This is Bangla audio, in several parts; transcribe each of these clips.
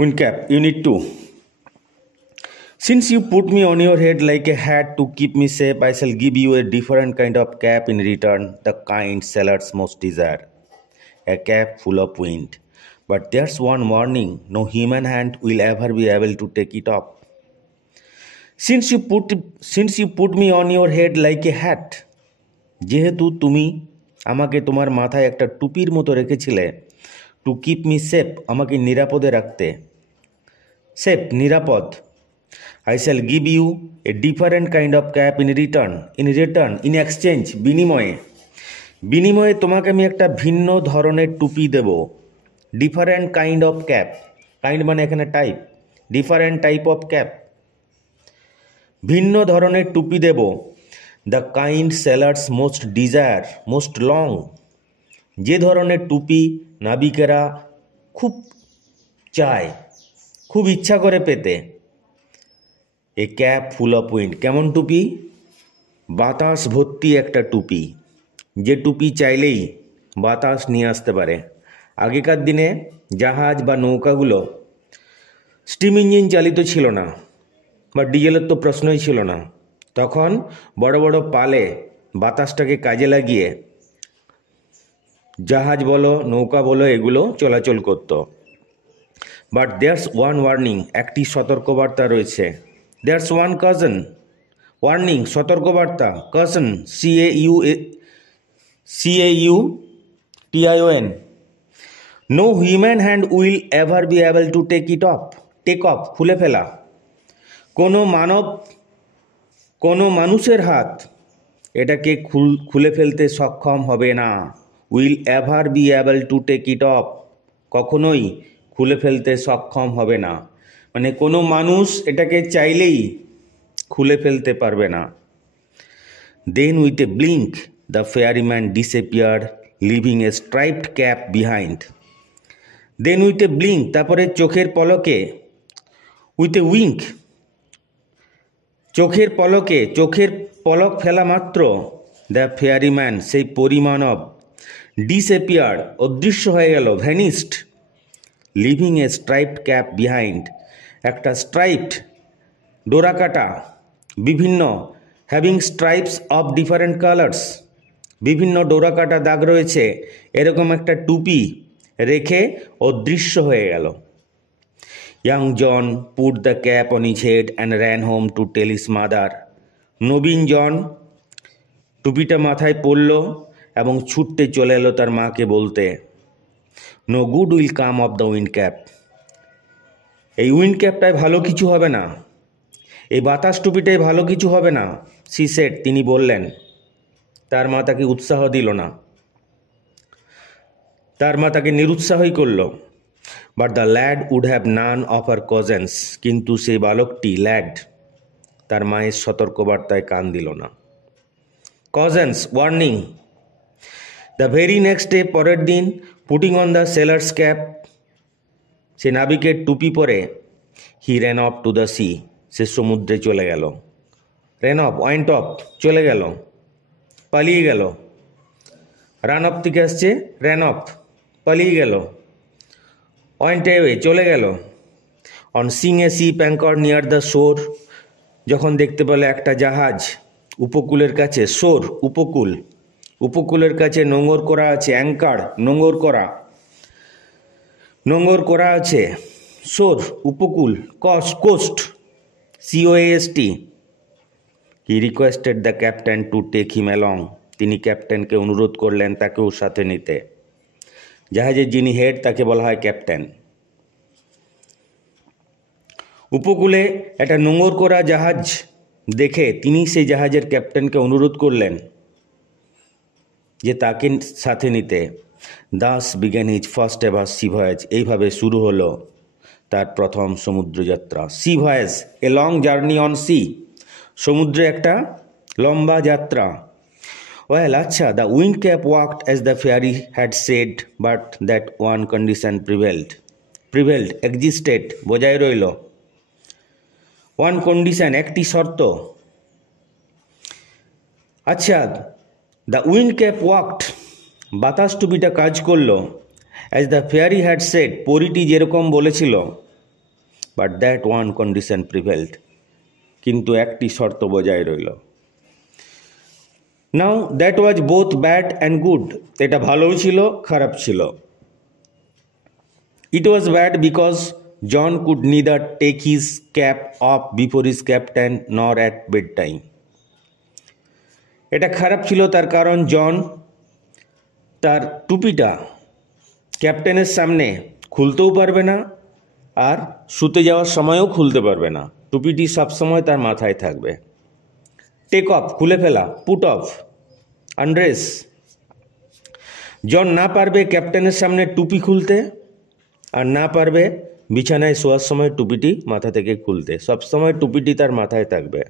Windcap, Unit 2. Since you put me on your head like a hat to keep me safe, I shall give you a different kind of cap in return, the kind sailors most desire. A cap full of wind. But there's one warning, no human hand will ever be able to take it off. Since you put me on your head like a hat, যেহেতু তুমি আমাকে তোমার মাথায় একটা টুপির মতো রেখেছিলে, টু কিপ মি সেফ, আমাকে নিরাপদে রাখতে, সেফ নিরাপদ, I shall give you a different kind of cap in return, in exchange, বিনিময়ে তোমাকে আমি একটা ভিন্ন ধরনের টুপি দেব, different kind of cap, kind মানে এখানে type, different type of cap, ভিন্ন ধরনের টুপি দেব, the kind sailors most desire, most long, যে ধরনের টুপি নাবিকেরা খুব চায়, খুব ইচ্ছা করে পেতে। A cap full of wind, কেমন টুপি? বাতাস ভর্তি একটা টুপি, যে টুপি চাইলেই বাতাস নিয়ে আসতে পারে। আগেকার দিনে জাহাজ বা নৌকাগুলো স্টিম ইঞ্জিন চালিত ছিল না, বা ডিজেলের তো প্রশ্নই ছিল না। তখন বড় বড় পালে বাতাসটাকে কাজে লাগিয়ে জাহাজ বলো নৌকা বলো এগুলো চলাচল করত। বাট দেয়ার্স ওয়ান ওয়ার্নিং, একটি সতর্কবার্তা রয়েছে। দেয়ার্স ওয়ান কজন, ওয়ার্নিং সতর্কবার্তা, caution CAUTION, no human hand will ever be able to take off, খুলে ফেলা। কোনো মানুষের হাত এটাকে খুলে ফেলতে সক্ষম হবে না। Will ever be able to take it off, কখনোই খুলে ফেলতে সক্ষম হবে না, মানে কোনো মানুষ এটাকে চাইলেই খুলে ফেলতে পারবে না। Then with a blink the fairyman disappeared, leaving a striped cap behind. Then with a blink, তারপরে চোখের পলকে, উইথ এ উইঙ্ক, চোখের পলক ফেলা মাত্র, দ্য ফেয়ারিম্যান, সেই পরিমাণব, ডিসঅ্যাপিয়ার্ড, অদৃশ্য হয়ে গেল, vanished, living a striped cap behind, একটা স্ট্রাইপড ডোরাকাটা, বিভিন্ন, having stripes of different colours, বিভিন্ন ডোরাকাটা দাগ রয়েছে, এরকম একটা টুপি রেখে অদৃশ্য হয়ে গেল। Young John put the cap on his head and ran home to tell his mother. নবীন জন টুপিটা মাথায় পরল এবং ছুটতে চলে এলো তার মাকে বলতে। No good will come of the wind cap, এই উইন্ড ক্যাপটায় ভালো কিছু হবে না, এই বাতাস টুপিটায় ভালো কিছু হবে না, সি সেড, তিনি বললেন। তার মা তাকে উৎসাহ দিল না, তার মা তাকে নিরুৎসাহই করল। But the lad would have none of her cautions, কিন্তু সেই বালকটি, ল্যাড, তার মায়ের সতর্কবার্তায় কান দিল না। Cautions, warning. The very next day, পরের দিন, putting on the sailor's cap, সে নাবিকের টুপি পরে, he ran off to the sea, সে সমুদ্রে চলে গেল। র্যান অফ, ওয়েন্ট অফ, চলে গেল, পালিয়ে গেল। রান অফ থেকে আসছে র্যান অফ, পালিয়ে গেল। ওয়েন্ট অ্যাওয়ে, চলে গেল। On Singh a ship anchor near the শোর, যখন দেখতে পেল একটা জাহাজ উপকূলের কাছে, শোর উপকূল, উপকূলের কাছে নোঙর করা আছে, অ্যাঙ্কার নোঙর করা আছে, শোর উপকূল, coast, COAST, he requested the captain to take him along, তিনি ক্যাপ্টেনকে অনুরোধ করলেন তাকেও সাথে নিতে। জাহাজের যিনি হেড তাকে বলা হয় ক্যাপ্টেন। উপকূলে একটা নোঙর করা জাহাজ দেখে তিনি সেই জাহাজের ক্যাপ্টেনকে অনুরোধ করলেন যে তাকে সাথে নিতে। Thus began his first ever sea voyage, এইভাবে শুরু হলো তার প্রথম সমুদ্রযাত্রা। Sea voyage, a long journey on sea, সমুদ্রে একটা লম্বা যাত্রা। ওয়েল, আচ্ছা, the wind cap worked as the fairy had said, but that one condition prevailed, existed, বজায় রইল। ওয়ান কন্ডিশন, একটি শর্ত। আচ্ছা, দ্য উইন্ড ক্যাপ ওয়াকড, বাতাস টুপিটা কাজ করলো, as the fairy had said, পরীটি যেরকম বলেছিল, but that one condition prevailed, কিন্তু একটি শর্ত বজায় রইল। Now that was both bad and good, এটা ভালোও ছিল খারাপ ছিল। It was bad because John could neither take his cap off before his captain nor at bedtime. এটা খারাপ ছিল তার কারণ জন তার টুপিটা ক্যাপ্টেনের সামনে খুলতেও পারবে না, আর শুতে যাওয়ার সময়ও খুলতে পারবে না। টুপিটি সবসময় তার মাথায় থাকবে। টেক অফ, খুলে ফেলা, পুট অফ, আনড্রেস। জন না পারবে ক্যাপ্টেনের সামনে টুপি খুলতে, আর না পারবে বিছানায় শোয়ার সময় টুপিটি মাথা থেকে খুলতে। সবসময় টুপিটি তার মাথায় থাকবে।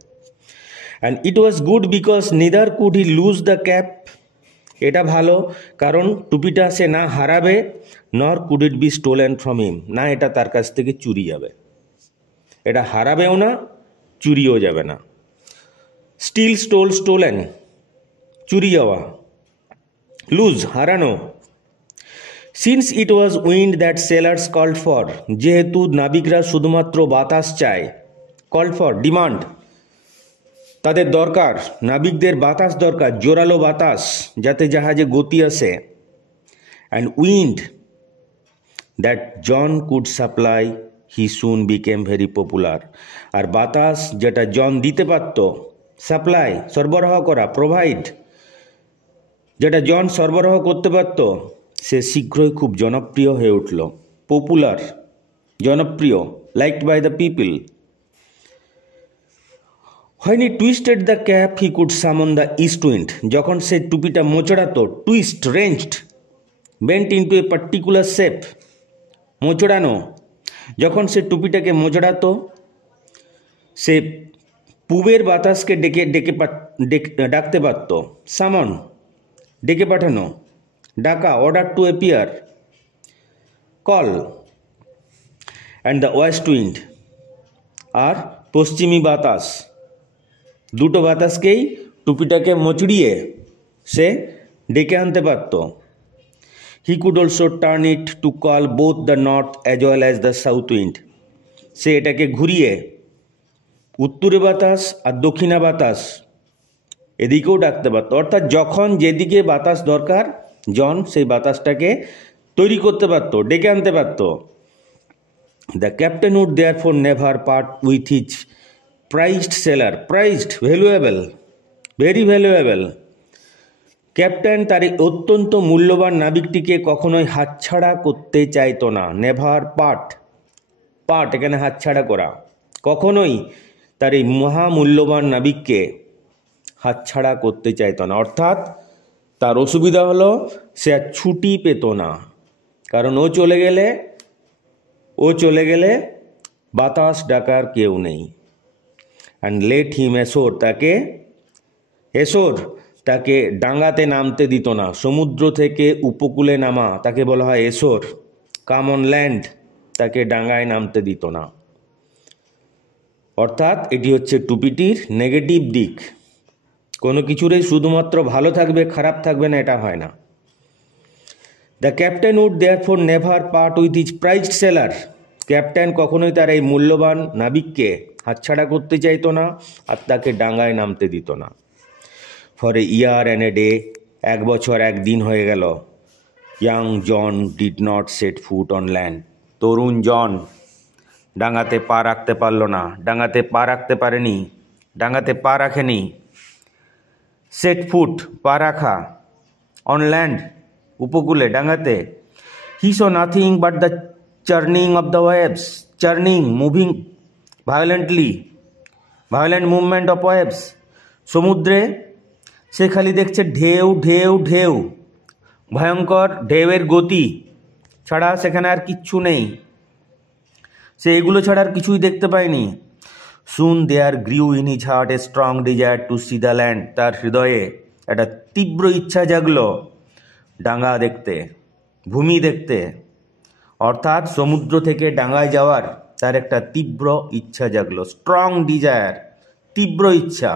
And it was good because neither could he lose the cap, এটা ভালো কারণ টুপিটা সে না হারাবে, nor could it be stolen from him, না এটা তার কাছ থেকে চুরি যাবে। এটা হারাবেও না, চুরিও যাবে না। স্টিল, স্টোল, স্টোলেন, চুরি যাওয়া। লুজ, হারানো। Since it was wind that sailors called for, যেহেতু নাবিকরা শুধুমাত্র বাতাস চায়, কল্ড ফর, ডিমান্ড, তাদের দরকার, নাবিকদের বাতাস দরকার, জোরালো বাতাস, যাতে জাহাজে গতি আসে। And wind that John could supply he soon became very popular, আর বাতাস যেটা জন দিতে পারত, সাপ্লাই, সরবরাহ করা, প্রোভাইড, যেটা জন সরবরাহ করতে পারত, সে শীঘ্রই খুব জনপ্রিয় হয়ে উঠল। পপুলার, জনপ্রিয়, liked by the people. When he twisted the cap, he could summon the east wind. যখন সে টুপিটা মোচড়াতো, twist, wrenched, bent into a particular shape, মোচড়ানো। যখন সে টুপিটাকে মোচড়াতো, সে পূবের বাতাসকে ডাকতে পারত। সামন, ডেকে পাঠানো, ডাকা, order to appear, call. And the west wind, আর পশ্চিমী বাতাস, দুটো বাতাসকেই টুপিটাকে মোচড়িয়ে সে ডেকে আনতে পারত। He could also turn it to call both the north as well as the south wind, সে এটাকে ঘুরিয়ে উত্তরে বাতাস আর দক্ষিণা বাতাস এদিকেও ডাকতে পারত। অর্থাৎ যখন যেদিকে বাতাস দরকার, জন সেই বাতাসটাকে তৈরি করতে পারত, ডেকে আনতে পারত। The captain would therefore never part with his prized sailor, prized, valuable, very valuable. Captain তার এই অত্যন্ত মূল্যবান নাবিকটিকে কখনোই হাতছাড়া করতে চাইতো না। নেভার পার্ট, পার্ট এখানে হাতছাড়া করা, কখনোই তার এই মহামূল্যবান নাবিককে হাতছাড়া করতে চাইতো না। অর্থাৎ তার অসুবিধা হলো সে আর ছুটি পেত না, কারণ ও চলে গেলে বাতাস ডাকার কেউ নেই। অ্যান্ড লেট হিম এসোর, তাকে ডাঙ্গাতে নামতে দিত না। সমুদ্র থেকে উপকূলে নামা তাকে বলা হয় এসোর। কাম অন ল্যান্ড, তাকে ডাঙ্গায় নামতে দিত না। অর্থাৎ এটি হচ্ছে টুপিটির নেগেটিভ দিক। কোনো কিছুরই শুধুমাত্র ভালো থাকবে, খারাপ থাকবে না, এটা হয় না। The captain would therefore never part with his prized sailor, captain কখনোই তার এই মূল্যবান নাবিককে হাতছাড়া করতে চাইতো না, আর তাকে ডাঙ্গায় নামতে দিত না। For a year and a day, 1 বছর 1 দিন হয়ে গেল। Young John did not set foot on land, তরুণ জন ডাঙ্গাতে পা রাখতে পারল না, ডাঙ্গাতে পা রাখতে পারেনি, ডাঙ্গাতে পা রাখেনি। সেট ফুট, পা রাখা, অন ল্যান্ড, উপকূলে, ডাঙ্গাতে। He saw nothing but the churning of the waves, churning, moving violently, violent movement of waves. সমুদ্রে সে খালি দেখছে ঢেউ ঢেউ ঢেউ, ভয়ঙ্কর ঢেউয়ের গতি ছাড়া সেখানে আর কিচ্ছু নেই। সে এগুলো ছাড়া আর কিছুই দেখতে পায়নি। Soon there grew in his heart a strong desire to see the land, তার হৃদয়ে একটা তীব্র ইচ্ছা জাগলো ডাঙ্গা দেখতে, ভূমি দেখতে। অর্থাৎ সমুদ্র থেকে ডাঙ্গায় যাওয়ার তার একটা তীব্র ইচ্ছা জাগলো। স্ট্রং ডিজায়ার, তীব্র ইচ্ছা।